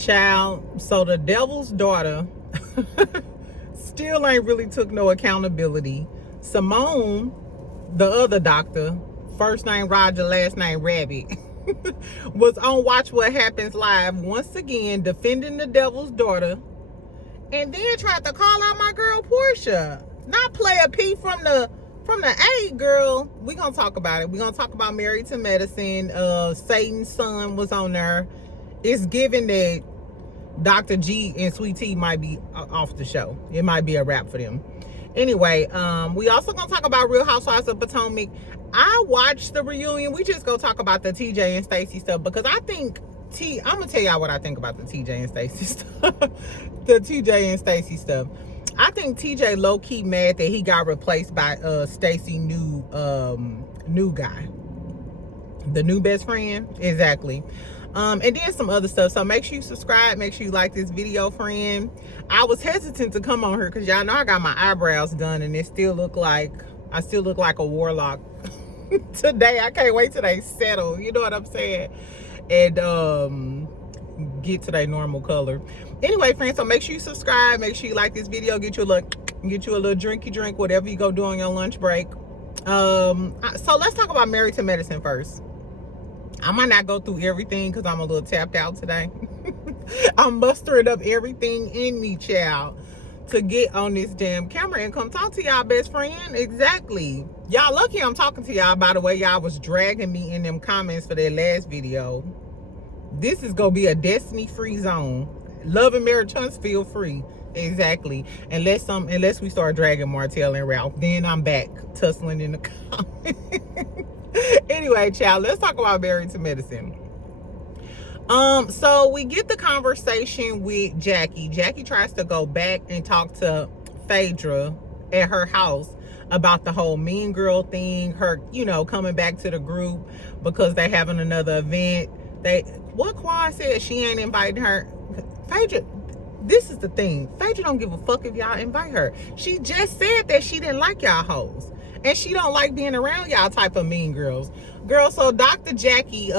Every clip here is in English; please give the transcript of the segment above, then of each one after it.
Child, so the devil's daughter still ain't really took no accountability. Simone, the other doctor, first name Roger, last name Rabbit, was on Watch What Happens Live once again defending the devil's daughter, and then tried to call out my girl Porsha. Not play a P from the A, girl. We gonna talk about it. We gonna talk about Married to Medicine. Satan's son was on there. It's given that Dr. G and Sweet Tea might be off the show. It might be a wrap for them. Anyway, we also gonna talk about Real Housewives of Potomac. I watched the reunion. We just go talk about the TJ and Stacey stuff, because I think I'm gonna tell y'all what I think about the TJ and Stacey stuff. The TJ and Stacey stuff. I think TJ low-key mad that he got replaced by Stacey new guy. The new best friend. Exactly. And then some other stuff. So make sure you subscribe. Make sure you like this video, friend. I was hesitant to come on here because y'all know I got my eyebrows done and I still look like a warlock today. I can't wait till they settle. You know what I'm saying? And get to their normal color. Anyway, friends, so make sure you subscribe. Make sure you like this video. Get you a little drinky drink, whatever you go do on your lunch break. So let's talk about Married to Medicine first. I might not go through everything because I'm a little tapped out today. I'm mustering up everything in me, child, to get on this damn camera and come talk to y'all best friend. Exactly. Y'all lucky I'm talking to y'all, by the way. Y'all was dragging me in them comments for that last video. This is gonna be a destiny-free zone. Love and marriage feel free. Exactly. Unless we start dragging Martell and Ralph, then I'm back tussling in the comments. Anyway, child, let's talk about Married to Medicine. So we get the conversation with Jackie. Jackie tries to go back and talk to Phaedra at her house about the whole mean girl thing, her, coming back to the group because they having another event. What Quad said she ain't inviting her. Phaedra, this is the thing. Phaedra don't give a fuck if y'all invite her. She just said that she didn't like y'all hoes. And she don't like being around y'all type of mean girls. Girl, so Dr. Jackie,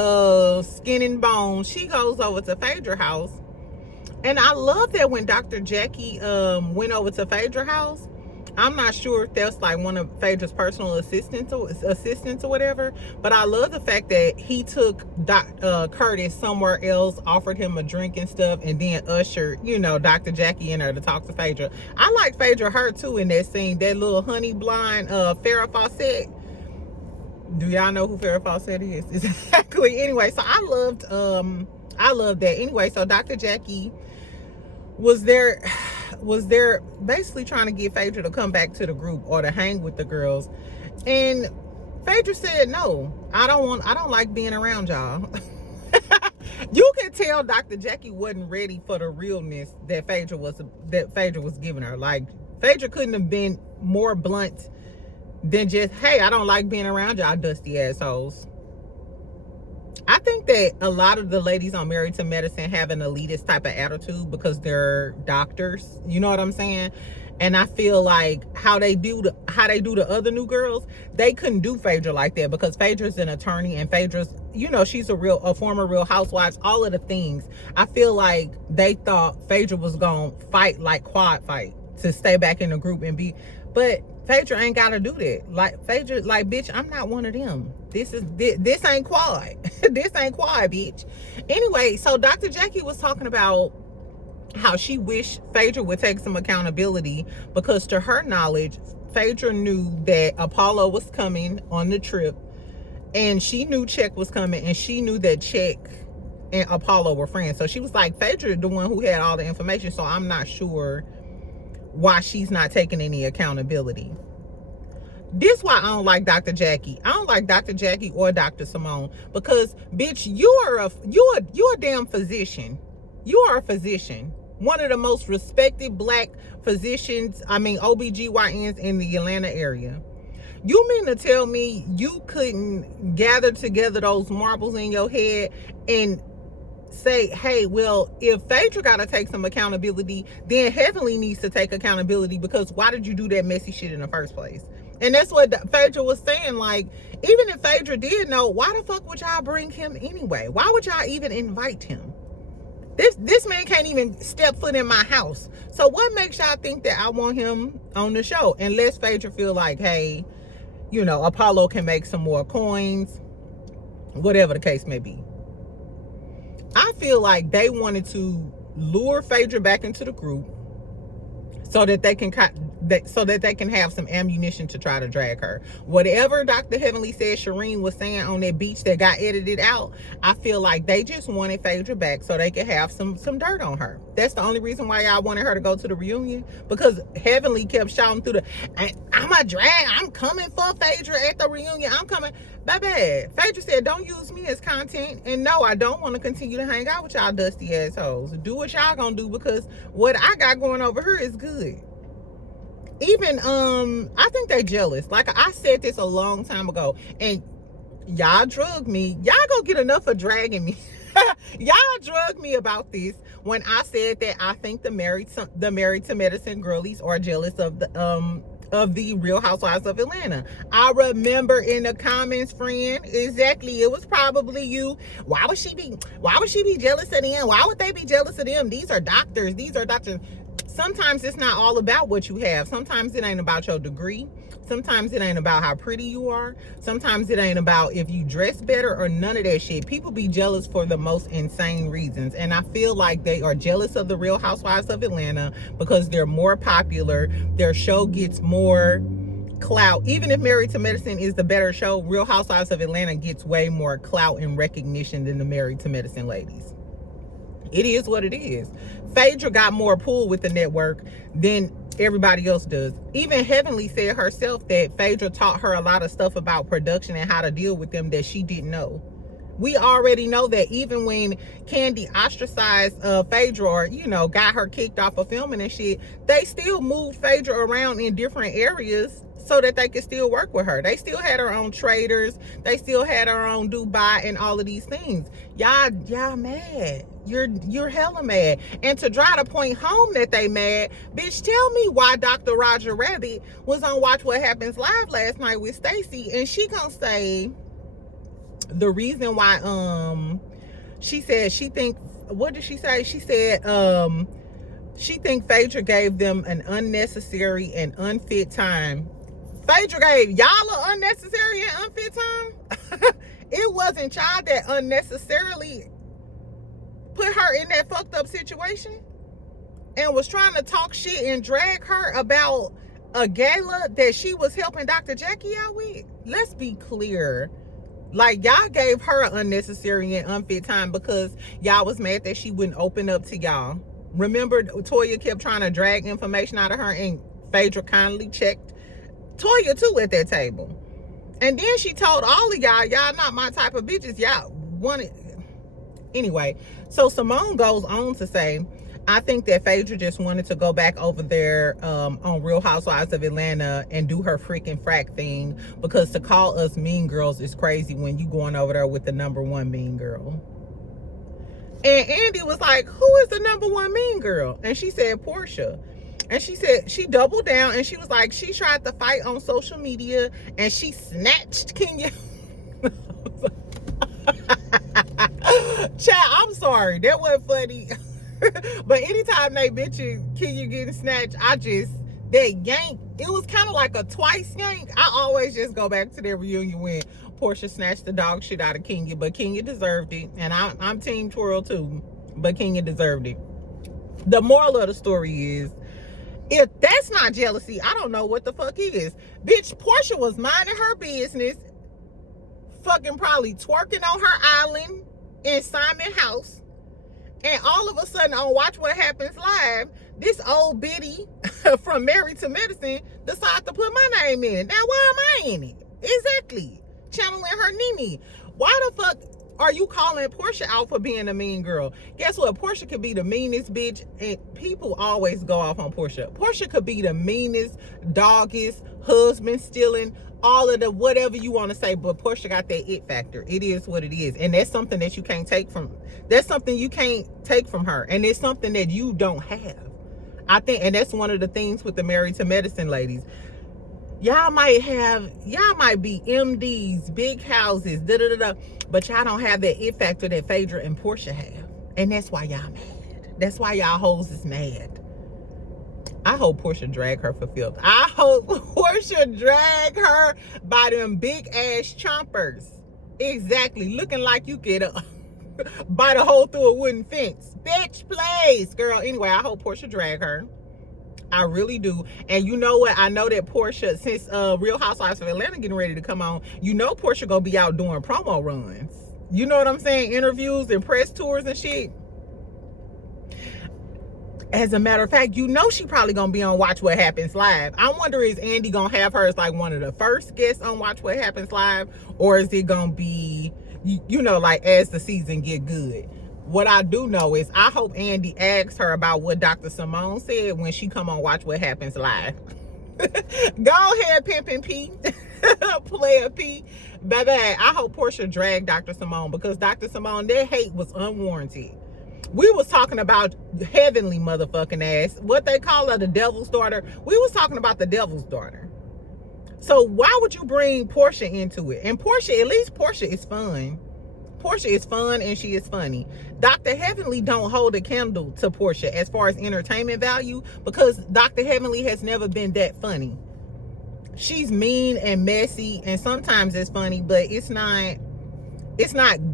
Skin and Bone, she goes over to Phaedra's house. And I love that when Dr. Jackie went over to Phaedra's house, I'm not sure if that's like one of Phaedra's personal assistants or whatever, but I love the fact that he took Curtis somewhere else, offered him a drink and stuff, and then ushered, Dr. Jackie in there to talk to Phaedra. I like Phaedra her too in that scene, that little honey blind Farrah Fawcett. Do y'all know who Farrah Fawcett is? Exactly. Anyway, so I loved that. Anyway, so Dr. Jackie was there basically trying to get Phaedra to come back to the group or to hang with the girls. And Phaedra said, no, I don't like being around y'all. You can tell Dr. Jackie wasn't ready for the realness that Phaedra was giving her. Like, Phaedra couldn't have been more blunt than just, hey, I don't like being around y'all dusty assholes. I think that a lot of the ladies on Married to Medicine have an elitist type of attitude because they're doctors. You know what I'm saying? And I feel like how they do the other new girls, they couldn't do Phaedra like that because Phaedra's an attorney and Phaedra's, she's a former Real Housewives, all of the things. I feel like they thought Phaedra was gonna fight like Quad fight to stay back in the group and be, but Phaedra ain't gotta do that. Like Phaedra, like, bitch, I'm not one of them. This ain't Quad. This ain't Quad, bitch. Anyway, so Dr. Jackie was talking about how she wished Phaedra would take some accountability because to her knowledge, Phaedra knew that Apollo was coming on the trip and she knew Check was coming and she knew that Check and Apollo were friends. So she was like, Phaedra the one who had all the information, so I'm not sure why she's not taking any accountability. This why I don't like Dr. Jackie. I don't like Dr. Jackie or Dr. Simone because, bitch, you're a damn physician. You are a physician. One of the most respected black physicians, OBGYNs in the Atlanta area. You mean to tell me you couldn't gather together those marbles in your head and say, hey, well, if Phaedra got to take some accountability, then Heavenly needs to take accountability because why did you do that messy shit in the first place? And that's what Phaedra was saying. Like, even if Phaedra did know, why the fuck would y'all bring him anyway? Why would y'all even invite him? This man can't even step foot in my house. So what makes y'all think that I want him on the show? Unless Phaedra feel like, hey, you know, Apollo can make some more coins, whatever the case may be. I feel like they wanted to lure Phaedra back into the group so that they can have some ammunition to try to drag her. Whatever Dr. Heavenly said Shireen was saying on that beach that got edited out, I feel like they just wanted Phaedra back so they could have some dirt on her. That's the only reason why y'all wanted her to go to the reunion, because Heavenly kept shouting through I'm coming for Phaedra at the reunion. I'm coming. Baby, Phaedra said, don't use me as content. And no, I don't want to continue to hang out with y'all dusty assholes. Do what y'all gonna do, because what I got going over here is good. Even, I think they jealous. Like I said this a long time ago, and y'all drug me. Y'all gonna get enough of dragging me. Y'all drugged me about this when I said that I think the Married to Medicine girlies are jealous of the Real Housewives of Atlanta. I remember in the comments, friend, exactly, it was probably you. Why would she be jealous of them? Why would they be jealous of them? These are doctors. Sometimes it's not all about what you have. Sometimes it ain't about your degree. Sometimes it ain't about how pretty you are. Sometimes it ain't about if you dress better or none of that shit. People be jealous for the most insane reasons. And I feel like they are jealous of the Real Housewives of Atlanta because they're more popular. Their show gets more clout. Even if Married to Medicine is the better show, Real Housewives of Atlanta gets way more clout and recognition than the Married to Medicine ladies. It is what it is. Phaedra got more pull with the network than everybody else does. Even Heavenly said herself that Phaedra taught her a lot of stuff about production and how to deal with them that she didn't know. We already know that even when Candy ostracized Phaedra, or, you know, got her kicked off of filming and shit, they still moved Phaedra around in different areas so that they could still work with her. They still had her own traders. They still had her own Dubai and all of these things. Y'all mad. You're hella mad. And to try to point home that they mad, bitch, tell me why Dr. Roger Rabbit was on Watch What Happens Live last night with Stacey, and she gonna say the reason why she said she think, what did she say? She said she think Phaedra gave them an unnecessary and unfit time. Phaedra gave y'all an unnecessary and unfit time? It wasn't y'all that unnecessarily put her in that fucked up situation and was trying to talk shit and drag her about a gala that she was helping Dr. Jackie out with? Let's be clear. Like, y'all gave her an unnecessary and unfit time because y'all was mad that she wouldn't open up to y'all. Remember, Toya kept trying to drag information out of her, and Phaedra kindly checked Toya too at that table. And then she told all of y'all not my type of bitches. Y'all wanted. Anyway, so Simone goes on to say, I think that Phaedra just wanted to go back over there on Real Housewives of Atlanta and do her freaking frack thing, because to call us mean girls is crazy when you going over there with the #1 mean girl. And Andy was like, who is the #1 mean girl? And she said Porsha. And she said, she doubled down and she was like, she tried to fight on social media and she snatched Kenya. Chat, I'm sorry, that wasn't funny. But anytime they mention Kenya getting snatched, that yank, it was kind of like a twice yank. I always just go back to their reunion when Porsha snatched the dog shit out of Kenya, but Kenya deserved it. And I'm team twirl too, but Kenya deserved it. The moral of the story is, if that's not jealousy, I don't know what the fuck is. Bitch, Porsha was minding her business, fucking probably twerking on her island in Simon House, and all of a sudden on Watch What Happens Live, this old biddy from Married to Medicine decided to put my name in it. Now, why am I in it? Exactly. Channeling her Nene. Why the fuck are you calling Porsha out for being a mean girl? Guess what? Porsha could be the meanest bitch, and people always go off on Porsha. Porsha could be the meanest, doggest, husband stealing, all of the whatever you want to say, but Porsha got that it factor. It is what it is, and that's something that you can't take from. That's something you can't take from her, and it's something that you don't have. I think, and that's one of the things with the Married to Medicine ladies. Y'all might be MDs, big houses, but y'all don't have that it factor that Phaedra and Porsha have. And that's why y'all mad. That's why y'all hoes is mad. I hope Porsha drag her for filth. I hope Porsha drag her by them big ass chompers. Exactly. Looking like you could bite a hole through a wooden fence. Bitch, please, girl. Anyway, I hope Porsha drag her. I really do. And you know what? I know that Porsha, since Real Housewives of Atlanta getting ready to come on, you know Porsha gonna be out doing promo runs. You know what I'm saying? Interviews and press tours and shit. As a matter of fact, you know she probably gonna be on Watch What Happens Live. I wonder, is Andy gonna have her as like one of the first guests on Watch What Happens Live, or is it gonna be, you know, like as the season get good? What I do know is I hope Andy asks her about what Dr. Simone said when she come on Watch What Happens Live. Go ahead, Pimpin' P. Player P. Baby, I hope Porsha dragged Dr. Simone, because Dr. Simone, their hate was unwarranted. We was talking about heavenly motherfucking ass. What they call her, the devil's daughter. We was talking about the devil's daughter. So why would you bring Porsha into it? And Porsha, at least Porsha is fun. Porsha is fun and she is funny. Dr. Heavenly don't hold a candle to Porsha as far as entertainment value, because Dr. Heavenly has never been that funny. She's mean and messy, and sometimes it's funny, but it's not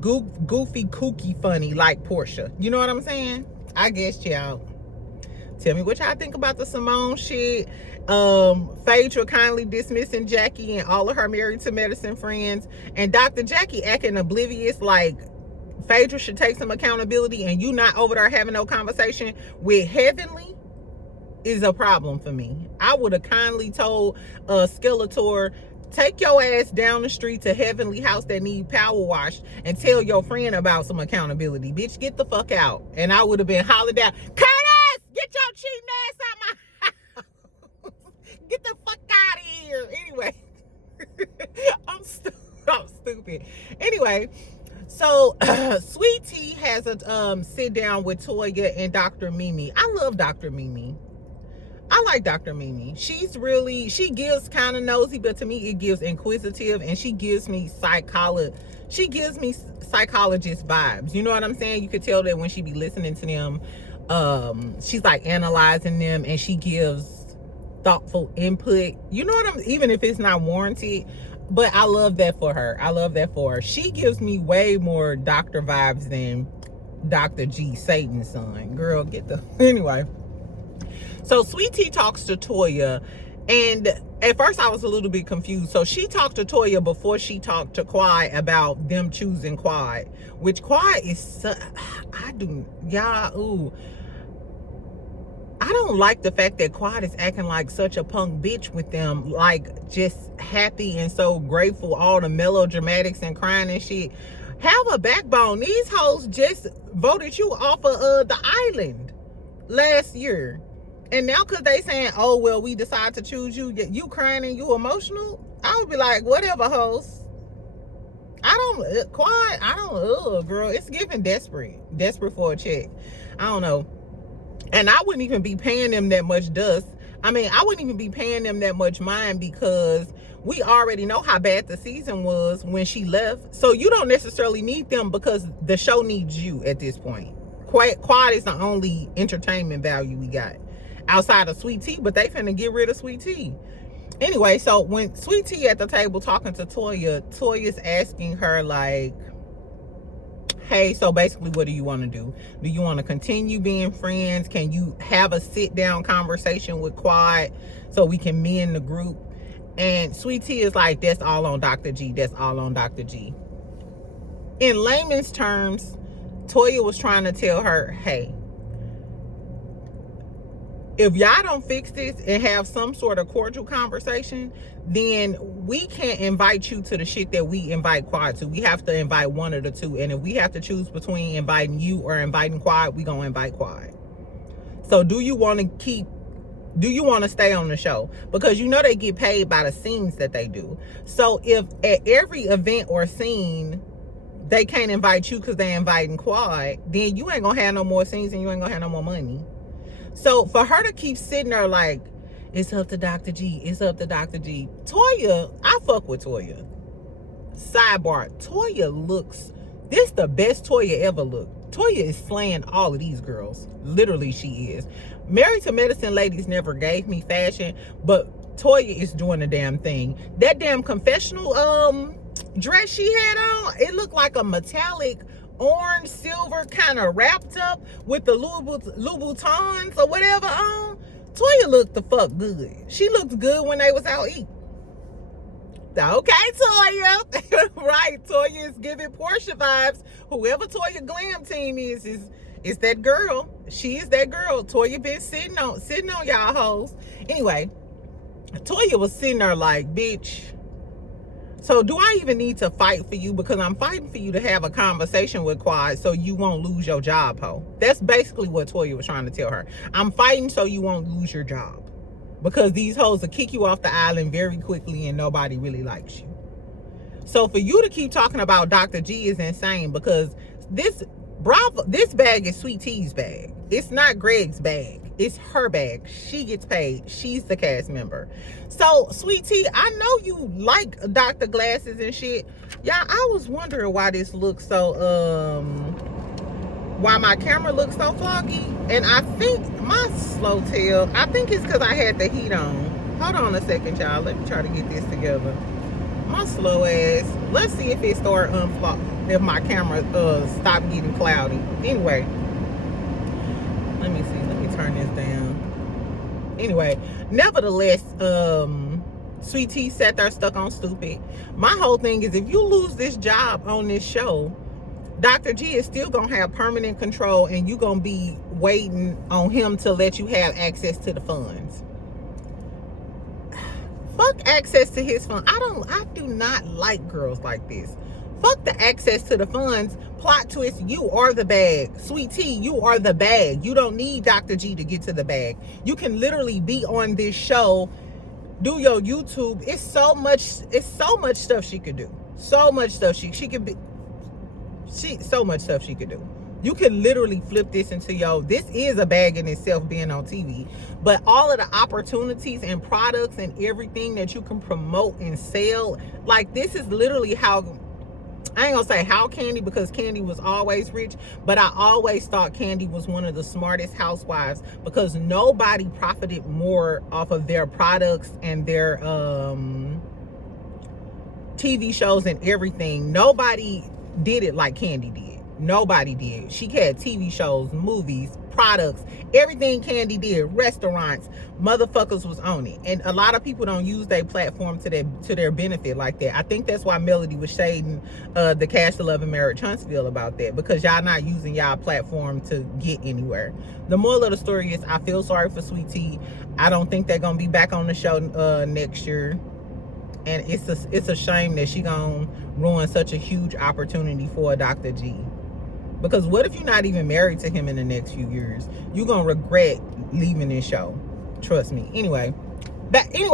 goofy, kooky funny like Porsha. You know what I'm saying? I guess y'all. Tell me what y'all think about the Simone shit. Phaedra kindly dismissing Jackie and all of her Married to Medicine friends, and Dr. Jackie acting oblivious like Phaedra should take some accountability, and you not over there having no conversation with Heavenly is a problem for me. I would have kindly told Skeletor, take your ass down the street to Heavenly house that need power washed and tell your friend about some accountability. Bitch, get the fuck out. And I would have been hollered out, Curtis, get your cheating ass out my house. Get the fuck out of here. Anyway, I'm stupid. Anyway, so Sweet Tea has a sit down with Toya and Dr. Mimi. I love Dr. Mimi. I like Dr. Mimi. She gives kind of nosy, but to me it gives inquisitive, and she gives me psychologist vibes. You know what I'm saying? You could tell that when she be listening to them, she's like analyzing them, and she gives thoughtful input. You know what even if it's not warranted, but I love that for her. I love that for her. She gives me way more doctor vibes than Dr. G, Satan's son. Girl, get the anyway. So Sweet Tea talks to Toya, and at first I was a little bit confused. So she talked to Toya before she talked to Quad about them choosing Quad, which Quad is, I don't like the fact that Quad is acting like such a punk bitch with them, like just happy and so grateful, all the melodramatics and crying and shit. Have a backbone. These hoes just voted you off of the island last year. And now because they saying, oh, well, we decide to choose you, you crying and you emotional, I would be like, whatever, host. Girl, it's giving desperate for a check. I don't know. And I wouldn't even be paying them that much dust. I mean, I wouldn't even be paying them that much mind, because we already know how bad the season was when she left. So you don't necessarily need them, because the show needs you at this point. Quad is the only entertainment value we got outside of Sweet Tea, but they finna get rid of Sweet Tea. Anyway, so when Sweet Tea at the table talking to Toya's asking her like, hey, so basically what do you want to do? Do you want to continue being friends? Can you have a sit down conversation with Quad so we can mend the group? And Sweet Tea is like, that's all on Dr. G. That's all on Dr. G. In layman's terms, Toya was trying to tell her, hey, if y'all don't fix this and have some sort of cordial conversation, then we can't invite you to the shit that we invite Quad to. We have to invite one of the two. And if we have to choose between inviting you or inviting Quad, we gonna invite Quad. So do you want to stay on the show? Because you know they get paid by the scenes that they do. So if at every event or scene they can't invite you because they're inviting Quad, then you ain't gonna have no more scenes and you ain't gonna have no more money. So for her to keep sitting there like, it's up to Dr. G, it's up to Dr. G. Toya, I fuck with Toya. Sidebar, Toya looks, this the best Toya ever looked. Toya is slaying all of these girls. Literally, she is. Married to Medicine ladies never gave me fashion, but Toya is doing the damn thing. That damn confessional dress she had on, it looked like a metallic orange silver kind of wrapped up with the Louboutins or whatever on. Toya looked the fuck good. She looked good when they was out eating. Okay, Toya. Right, Toya is giving Porsha vibes. Whoever Toya glam team is that girl. She is that girl. Toya been sitting on y'all hoes. Anyway, Toya was sitting there like, bitch, so do I even need to fight for you? Because I'm fighting for you to have a conversation with Quad so you won't lose your job, ho. That's basically what Toya was trying to tell her. I'm fighting so you won't lose your job. Because these hoes will kick you off the island very quickly and nobody really likes you. So for you to keep talking about Dr. G is insane, because this bag is Sweet T's bag. It's not Greg's bag. It's her bag. She gets paid. She's the cast member. So, Sweet T, I know you like Dr. Glasses and shit. Y'all, I was wondering why this looks so, why my camera looks so foggy. And I think my slow tail, I think it's because I had the heat on. Hold on a second, y'all. Let me try to get this together. My slow ass. Let's see if it start if my camera stop getting cloudy. Anyway, let me see. Let me turn this down. Anyway, nevertheless, Sweet Tea sat there stuck on stupid. My whole thing is, if you lose this job on this show, Dr. G is still gonna have permanent control, and you gonna be waiting on him to let you have access to the funds. Fuck access to his fund. I do not like girls like this. Fuck the access to the funds. Plot twist, you are the bag. Sweet Tea, you are the bag. You don't need Dr. G to get to the bag. You can literally be on this show, do your YouTube. It's so much stuff she could do. So much stuff she could be. So much stuff she could do. You can literally flip this into this is a bag in itself, being on TV. But all of the opportunities and products and everything that you can promote and sell, like, this is literally how, I ain't gonna say how Kandi, because Kandi was always rich, but I always thought Kandi was one of the smartest housewives, because nobody profited more off of their products and their TV shows and everything. Nobody did it like Kandi did. Nobody did. She had TV shows, movies, products, everything Kandi did, restaurants, motherfuckers was on it. And a lot of people don't use their platform to their benefit like that. I think that's why Melody was shading the Cash to Love and Marriage Huntsville about that, because y'all not using y'all platform to get anywhere. The moral of the story is, I feel sorry for Sweet Tea. I don't think they're gonna be back on the show next year. And it's a shame that she gonna ruin such a huge opportunity for Dr. G. Because what if you're not even married to him in the next few years? You're gonna regret leaving this show. Trust me. Anyway,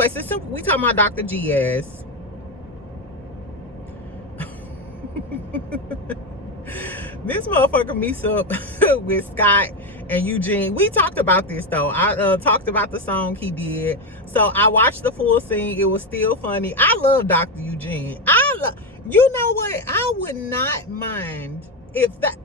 since we talking about Dr. G ass. This motherfucker meets up with Scott and Eugene. We talked about this though. I talked about the song he did. So I watched the full scene. It was still funny. I love Dr. Eugene. You know what? I would not mind if that.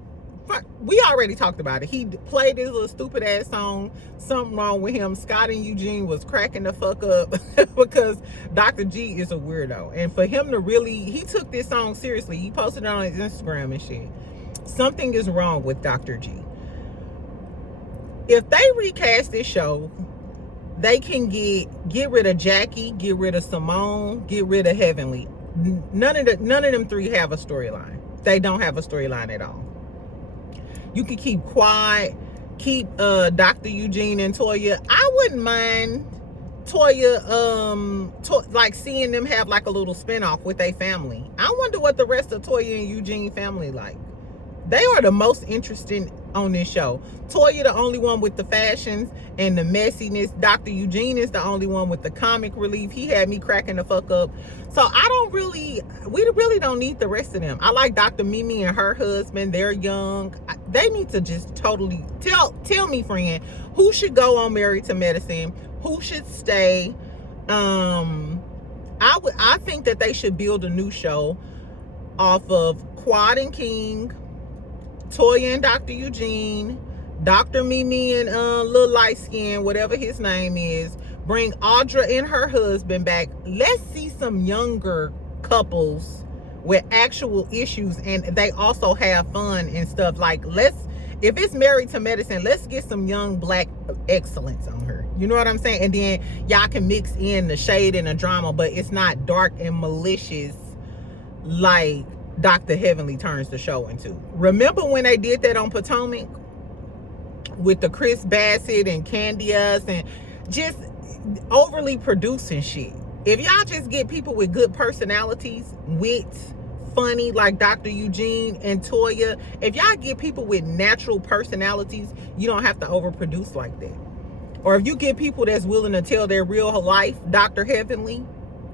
We already talked about it. He played his little stupid ass song, Something Wrong With Him. Scott and Eugene was cracking the fuck up because Dr. G is a weirdo. And for him to really, he took this song seriously. He posted it on his Instagram and shit. Something is wrong with Dr. G. If they recast this show, they can get rid of Jackie, get rid of Simone, get rid of Heavenly. None of them three have a storyline. They don't have a storyline at all. You can keep Quad, keep Dr. Eugene and Toya. I wouldn't mind Toya, like seeing them have like a little spinoff with their family. I wonder what the rest of Toya and Eugene family like. They are the most interesting on this show. Toya, the only one with the fashions and the messiness. Dr. Eugene is the only one with the comic relief. He had me cracking the fuck up. So we really don't need the rest of them. I like Dr. Mimi and her husband. They're young. They need to just totally tell me, friend, who should go on Married to Medicine, who should stay. I think that they should build a new show off of Quad and King, Toya and Dr. Eugene, Dr. Mimi and little light skin, whatever his name is. Bring Audra and her husband back. Let's see some younger couples with actual issues, and they also have fun and stuff. Like, if it's Married to Medicine, let's get some young black excellence on her. You know what I'm saying? And then y'all can mix in the shade and the drama, but it's not dark and malicious like Dr. Heavenly turns the show into. Remember when they did that on Potomac with the Chris Bassett and Candias and just overly producing shit? If y'all just get people with good personalities, wit, funny, like Dr. Eugene and Toya, if y'all get people with natural personalities, you don't have to overproduce like that. Or if you get people that's willing to tell their real life, Dr. Heavenly,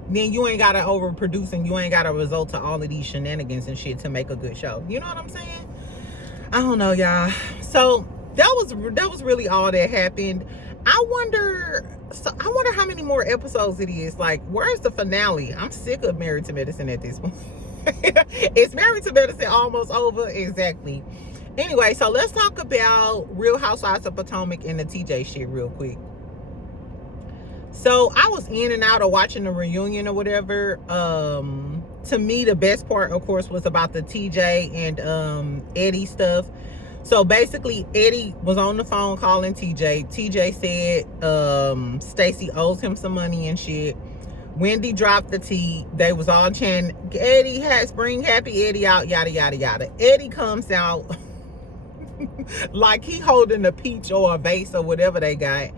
then you ain't gotta overproduce and you ain't gotta resort to all of these shenanigans and shit to make a good show. You know what I'm saying? I don't know, y'all. So that was really all that happened. I wonder how many more episodes it is. Like, where's the finale? I'm sick of Married to Medicine at this point. Is Married to Medicine almost over? Exactly. Anyway, so let's talk about Real Housewives of Potomac and the TJ shit real quick. So I was in and out of watching the reunion or whatever. To me, the best part, of course, was about the TJ and Eddie stuff. So basically, Eddie was on the phone calling TJ. TJ said Stacey owes him some money and shit. Wendy dropped the tea. They was all chanting, Eddie has bring happy Eddie out, yada, yada, yada. Eddie comes out like he holding a peach or a vase or whatever they got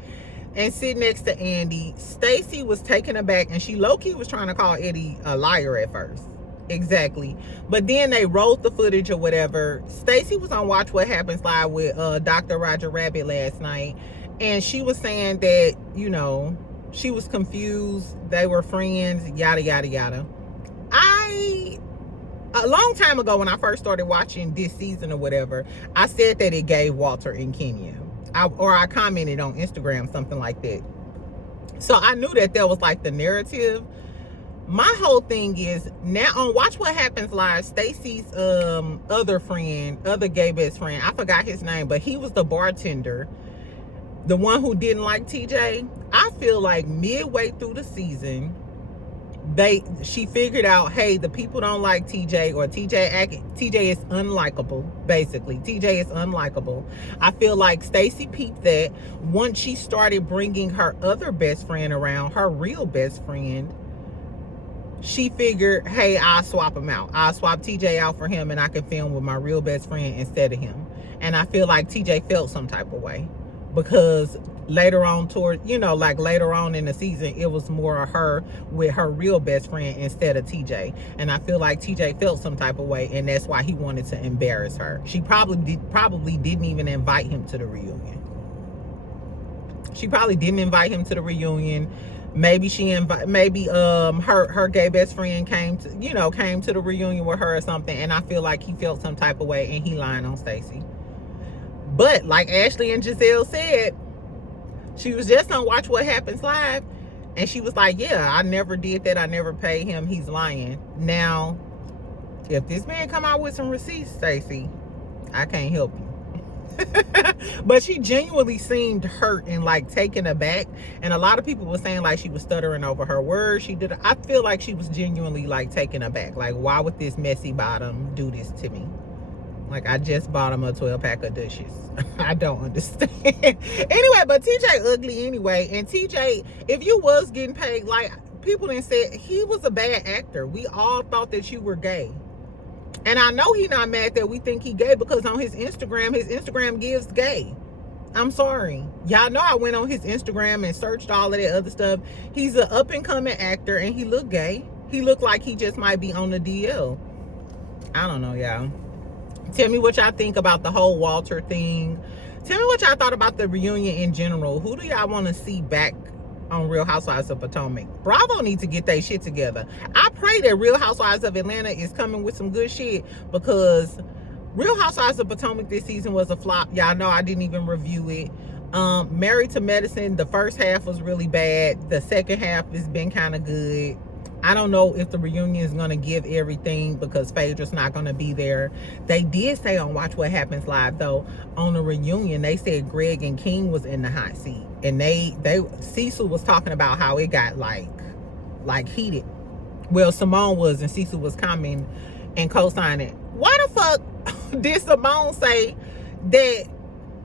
and sit next to Andy. Stacey was taken aback and she low-key was trying to call Eddie a liar at first. Exactly. But then they rolled the footage or whatever. Stacey was on Watch What Happens Live with Dr. Roger Rabbit last night, and she was saying that, you know, she was confused, they were friends, yada yada yada. A long time ago when I first started watching this season or whatever, I said that it gave Walter and Kenya. I commented on Instagram, something like that. So I knew that was like the narrative. My whole thing is, now on Watch What Happens Live, Stacey's other gay best friend, I forgot his name, but he was the bartender, the one who didn't like TJ. I feel like midway through the season, she figured out, hey, the people don't like TJ, or TJ is unlikable. Basically, TJ is unlikable. I feel like Stacey peeped that once she started bringing her other best friend around, her real best friend. She figured, hey, I'll swap him out. I'll swap TJ out for him and I can film with my real best friend instead of him. And I feel like TJ felt some type of way, because later on later on in the season, it was more of her with her real best friend instead of TJ. And I feel like TJ felt some type of way, and that's why he wanted to embarrass her. She probably didn't even invite him to the reunion. Maybe her gay best friend came to the reunion with her or something, and I feel like he felt some type of way and he lying on Stacey. But like Ashley and Giselle said, she was just on Watch What Happens Live, and she was like, yeah, I never did that, I never paid him, he's lying. Now, if this man come out with some receipts, Stacey, I can't help you. But she genuinely seemed hurt and like taken aback, and a lot of people were saying like she was stuttering over her words. I feel like she was genuinely like taken aback. Like, why would this messy bottom do this to me? Like, I just bought him a 12-pack of dishes. I don't understand. Anyway, but TJ ugly anyway. And TJ, if you was getting paid, like, people didn't say he was a bad actor. We all thought that you were gay. And I know he not mad that we think he gay, because on his Instagram gives gay. I'm sorry. Y'all know I went on his Instagram and searched all of that other stuff. He's an up-and-coming actor, and he looked gay. He looked like he just might be on the DL. I don't know, y'all. Tell me what y'all think about the whole Walter thing. Tell me what y'all thought about the reunion in general. Who do y'all want to see back on Real Housewives of Potomac? Bravo need to get their shit together. I pray that Real Housewives of Atlanta is coming with some good shit, because Real Housewives of Potomac this season was a flop. Y'all know I didn't even review it. Married to Medicine, the first half was really bad. The second half has been kind of good. I don't know if the reunion is going to give everything because Phaedra's not going to be there. They did say on Watch What Happens Live, though, on the reunion, they said Greg and King was in the hot seat. And Cecil was talking about how it got like heated. Well, Simone was, and Cecil was commenting and co-signing. Why the fuck did Simone say that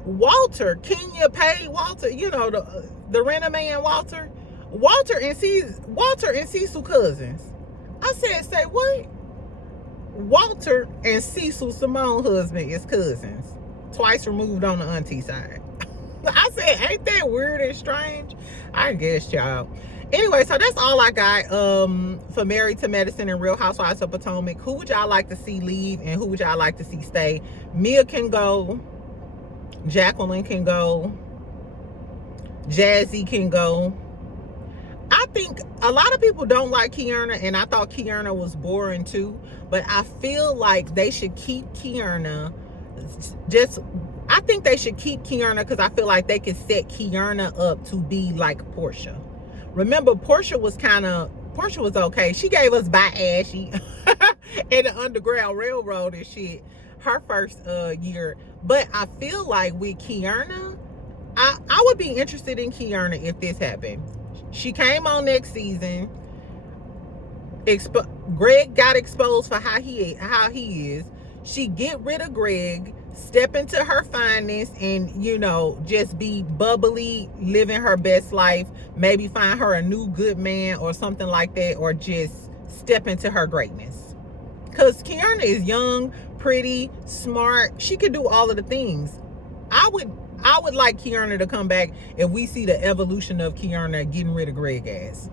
Walter, Kenya paid Walter, you know, the renter man Walter and Cecil cousins? I said, say what? Walter and Cecil Simone husband is cousins, twice removed on the auntie side. I said, ain't that weird and strange? I guess, y'all. Anyway, so that's all I got for Married to Medicine and Real Housewives of Potomac. Who would y'all like to see leave and who would y'all like to see stay? Mia can go. Jacqueline can go. Jazzy can go. I think a lot of people don't like Kierna, and I thought Kierna was boring too, but I feel like they should keep Kierna. I think they should keep Kierna because I feel like they could set Kierna up to be like Porsha. Remember, Porsha was okay. She gave us By Ashy and the Underground Railroad and shit her first year. But I feel like with Kierna, I would be interested in Kierna if this happened. She came on next season. Greg got exposed for how he is. She get rid of Greg, step into her fineness, and, you know, just be bubbly, living her best life. Maybe find her a new good man or something like that, or just step into her greatness. Because Kierna is young, pretty, smart. She could do all of the things. I would like Kierna to come back if we see the evolution of Kierna getting rid of Greg ass.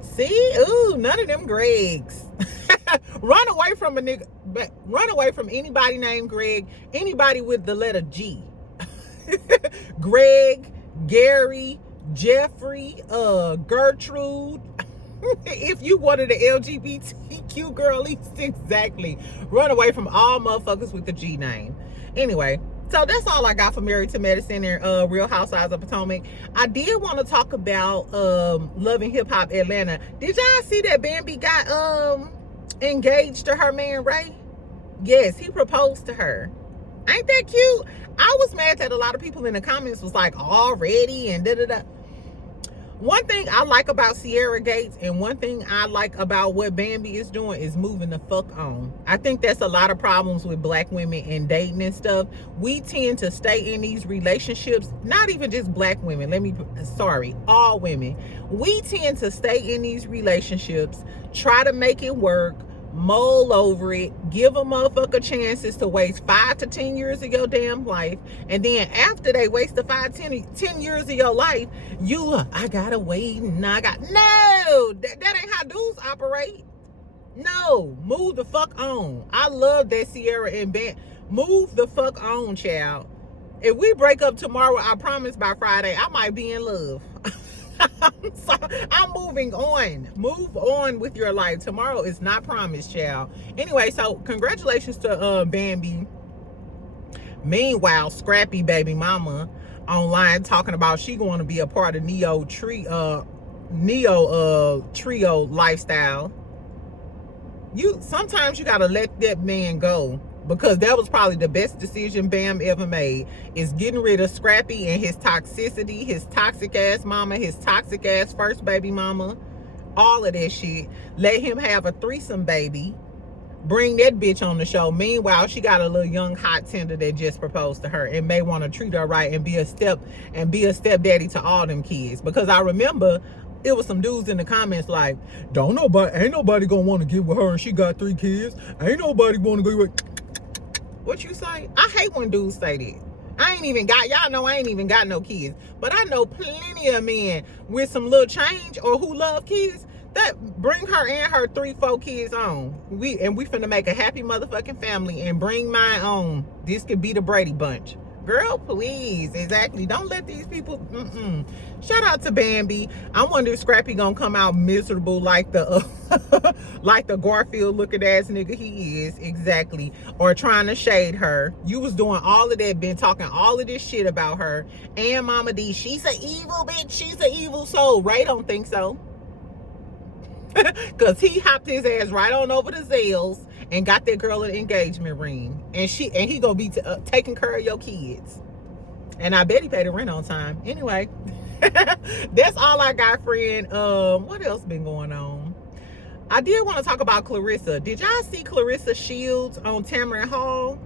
See? Ooh, none of them Gregs. Run away from a nigga. Run away from anybody named Greg. Anybody with the letter G. Greg, Gary, Jeffrey, Gertrude. If you wanted the LGBTQ girlies, exactly. Run away from all motherfuckers with the G name. Anyway, so that's all I got for Married to Medicine and Real Housewives of Potomac. I did want to talk about Love and Hip Hop Atlanta. Did y'all see that Bambi got engaged to her man Ray? Yes, he proposed to her. Ain't that cute? I was mad that a lot of people in the comments was like, already and da-da-da. One thing I like about Sierra Gates and one thing I like about what Bambi is doing is moving the fuck on. I think that's a lot of problems with black women and dating and stuff. We tend to stay in these relationships, not even just black women. All women. We tend to stay in these relationships, try to make it work, mull over it, give a motherfucker chances to waste 5 to 10 years of your damn life, and then after they waste the 10 years of your life, I gotta wait and no, that ain't how dudes operate. No, move the fuck on. I love that Sierra and Ben. Move the fuck on, child. If we break up tomorrow, I promise by Friday I might be in love. I'm moving on. Move on with your life. Tomorrow is not promised, child. Anyway, so congratulations to Bambi. Meanwhile, Scrappy baby mama online talking about she going to be a part of Neo trio lifestyle. Sometimes you gotta let that man go, because that was probably the best decision Bam ever made, is getting rid of Scrappy and his toxicity, his toxic ass mama, his toxic ass first baby mama, all of that shit. Let him have a threesome baby. Bring that bitch on the show. Meanwhile, she got a little young hot tender that just proposed to her and may want to treat her right and be a stepdaddy to all them kids. Because I remember it was some dudes in the comments like, ain't nobody gonna want to get with her and she got 3 kids. Ain't nobody gonna go with. What you say? I hate when dudes say that. Y'all know I ain't even got no kids. But I know plenty of men with some little change or who love kids that bring her and her 3-4 kids on. We finna make a happy motherfucking family and bring mine on. This could be the Brady Bunch. Girl, please. Exactly. Don't let these people. Shout out to Bambi. I wonder if Scrappy gonna come out miserable like the like the Garfield looking ass nigga he is. Exactly. Or trying to shade her. You was doing all of that, been talking all of this shit about her. And Mama D, she's an evil bitch. She's an evil soul. Ray don't think so. Because he hopped his ass right on over to Zales and got that girl an engagement ring. And he gonna be taking care of your kids. And I bet he paid the rent on time. Anyway, that's all I got, friend. What else been going on? I did want to talk about Clarissa. Did y'all see Clarissa Shields on Tamron Hall?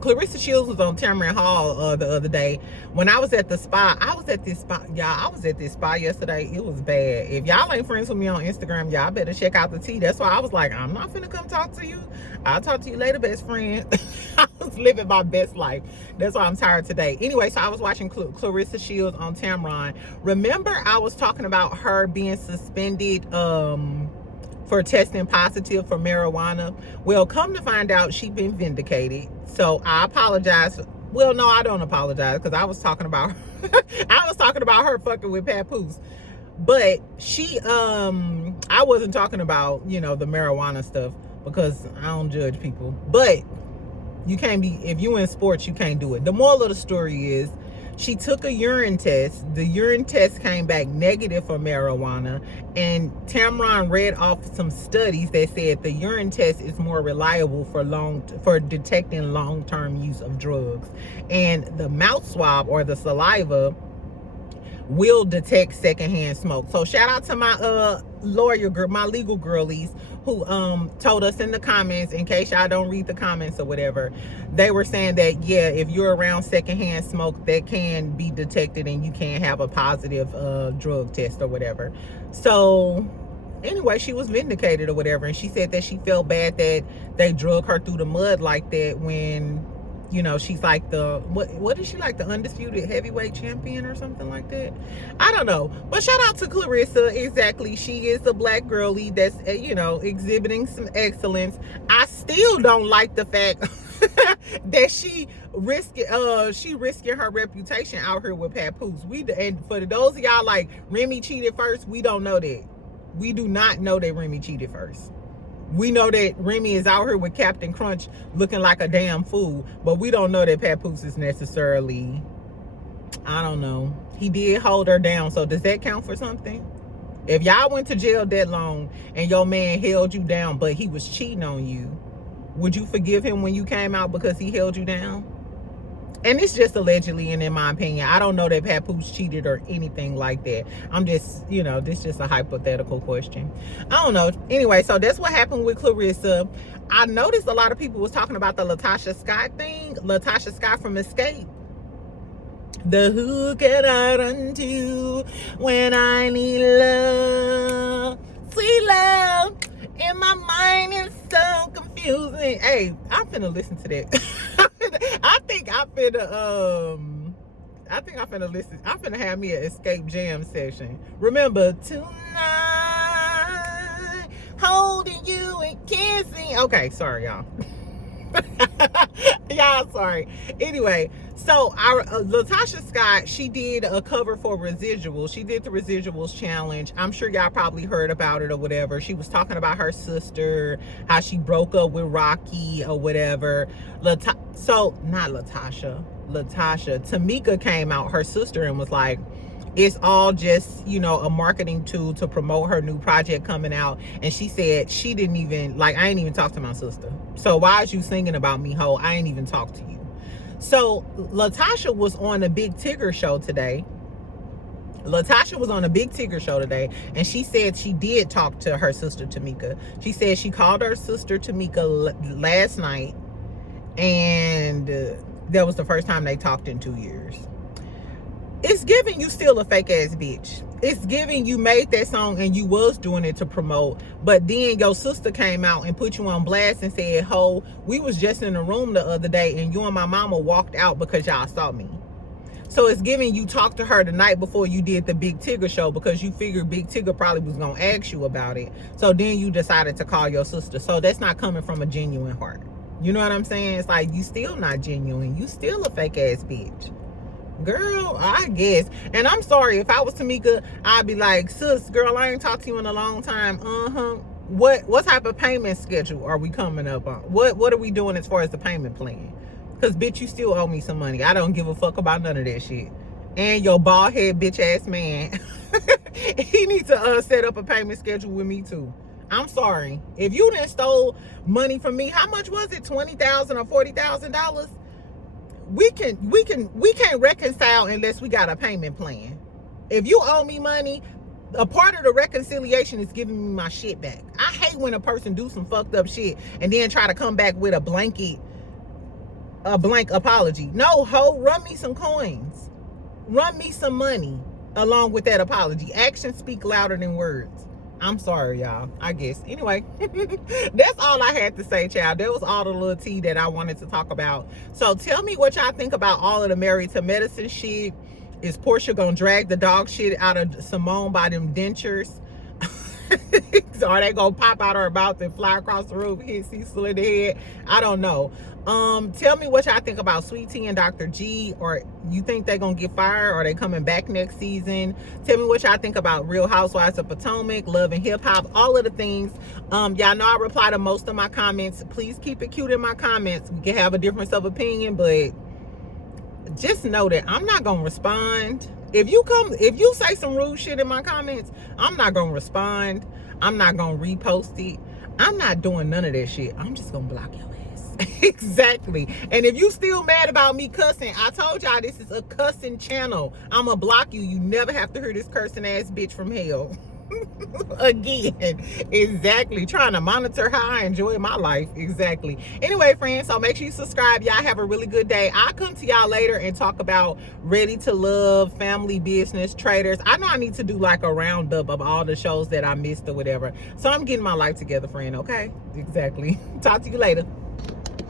Clarissa Shields was on Tamron Hall the other day. When I was at the spa, I was at this spa yesterday. It was bad. If y'all ain't friends with me on Instagram, y'all better check out the tea. That's why I was like, I'm not finna come talk to you. I'll talk to you later, best friend. I was living my best life. That's why I'm tired today. Anyway, so I was watching Clarissa Shields on Tamron. Remember, I was talking about her being suspended for testing positive for marijuana. Well, come to find out, she's been vindicated. So I apologize. Well, no, I don't apologize, because I was talking about her fucking with Papoose. But she I wasn't talking about, you know, the marijuana stuff, because I don't judge people. But you can't be, if you in sports, you can't do it. The moral of the story is, she took a urine test. The urine test came back negative for marijuana. And Tamron read off some studies that said the urine test is more reliable for detecting long-term use of drugs. And the mouth swab, or the saliva, will detect secondhand smoke. So shout out to my lawyer girl, my legal girlies, who told us in the comments, in case y'all don't read the comments or whatever, they were saying that, yeah, if you're around secondhand smoke, that can be detected and you can have a positive drug test or whatever. So anyway, she was vindicated or whatever, and she said that she felt bad that they drug her through the mud like that, when, you know, she's like the, what is she, like the undisputed heavyweight champion or something like that? I don't know. But shout out to Clarissa. Exactly. She is a black girlie that's, you know, exhibiting some excellence. I still don't like the fact that she risking her reputation out here with Papoose. And for those of y'all like, Remy cheated first, we don't know that. We do not know that Remy cheated first. We know that Remy is out here with Captain Crunch looking like a damn fool, but we don't know that Papoose is necessarily, I don't know. He did hold her down, so does that count for something? If y'all went to jail that long and your man held you down, but he was cheating on you, would you forgive him when you came out because he held you down? And it's just allegedly, and in my opinion, I don't know that Papoose cheated or anything like that. I'm just, you know, this is just a hypothetical question. I don't know. Anyway, so that's what happened with Clarissa. I noticed a lot of people was talking about the Latasha Scott thing. Latasha Scott from Xscape. The who can I run to when I need love? Sweet love. And my mind is so confusing. Hey, I'm finna listen to that. I think I'm finna listen. I'm finna have me an Xscape jam session. Remember, tonight, holding you and kissing. Okay, sorry, y'all. Y'all, sorry. Anyway, so our Latasha Scott, she did a cover for Residuals. She did the Residuals challenge. I'm sure y'all probably heard about it or whatever. She was talking about her sister, how she broke up with Rocky or whatever. Latasha. Tamika came out, her sister, and was like, it's all just, you know, a marketing tool to promote her new project coming out. And she said she didn't even, like, I ain't even talk to my sister. So why is you singing about me, ho? I ain't even talk to you. So Latasha was on a Big Tigger show today. And she said she did talk to her sister Tamika. She said she called her sister Tamika last night, and that was the first time they talked in 2 years. It's giving you still a fake ass bitch. It's giving you made that song and you was doing it to promote, but then your sister came out and put you on blast and said, ho, we was just in the room the other day and you and my mama walked out because y'all saw me. So it's giving you talked to her the night before you did the Big Tigger show because you figured Big Tigger probably was going to ask you about it. So then you decided to call your sister. So that's not coming from a genuine heart. You know what I'm saying? It's like, you still not genuine. You still a fake ass bitch. Girl, I guess. And I'm sorry, if I was Tamika, I'd be like, sis, girl, I ain't talked to you in a long time. What type of payment schedule are we coming up on? What are we doing as far as the payment plan? Because, bitch, you still owe me some money. I don't give a fuck about none of that shit. And your bald head bitch ass man he needs to set up a payment schedule with me too. I'm sorry. If you done stole money from me, how much was it? $20,000 or $40,000? We can't reconcile unless we got a payment plan. If you owe me money, a part of the reconciliation is giving me my shit back. I hate when a person do some fucked up shit and then try to come back with a blank apology. No, ho, run me some coins. Run me some money along with that apology. Actions speak louder than words. I'm sorry, y'all, I guess. Anyway, that's all I had to say, child. That was all the little tea that I wanted to talk about. So tell me what y'all think about all of the Married to Medicine shit. Is Porsha gonna drag the dog shit out of Simone by them dentures? So are they gonna pop out her mouth and fly across the room, hit Cecil in the head? I don't know. Tell me what y'all think about Sweet Tea and Dr. G, or you think they're gonna get fired, or they coming back next season? Tell me what y'all think about Real Housewives of Potomac, Love and Hip Hop, all of the things. Y'all know I reply to most of my comments. Please keep it cute in my comments. We can have a difference of opinion, but just know that I'm not gonna respond. If you say some rude shit in my comments, I'm not gonna respond. I'm not gonna repost it. I'm not doing none of that shit. I'm just gonna block your ass. Exactly. And if you still mad about me cussing, I told y'all this is a cussing channel. I'ma block you. You never have to hear this cursing ass bitch from hell again. Exactly. Trying to monitor how I enjoy my life. Exactly. Anyway, friends, so make sure you subscribe. Y'all have a really good day. I'll come to y'all later and talk about Ready to Love, Family Business, Traders. I know I need to do like a roundup of all the shows that I missed or whatever. So I'm getting my life together, friend. Okay? Exactly. Talk to you later.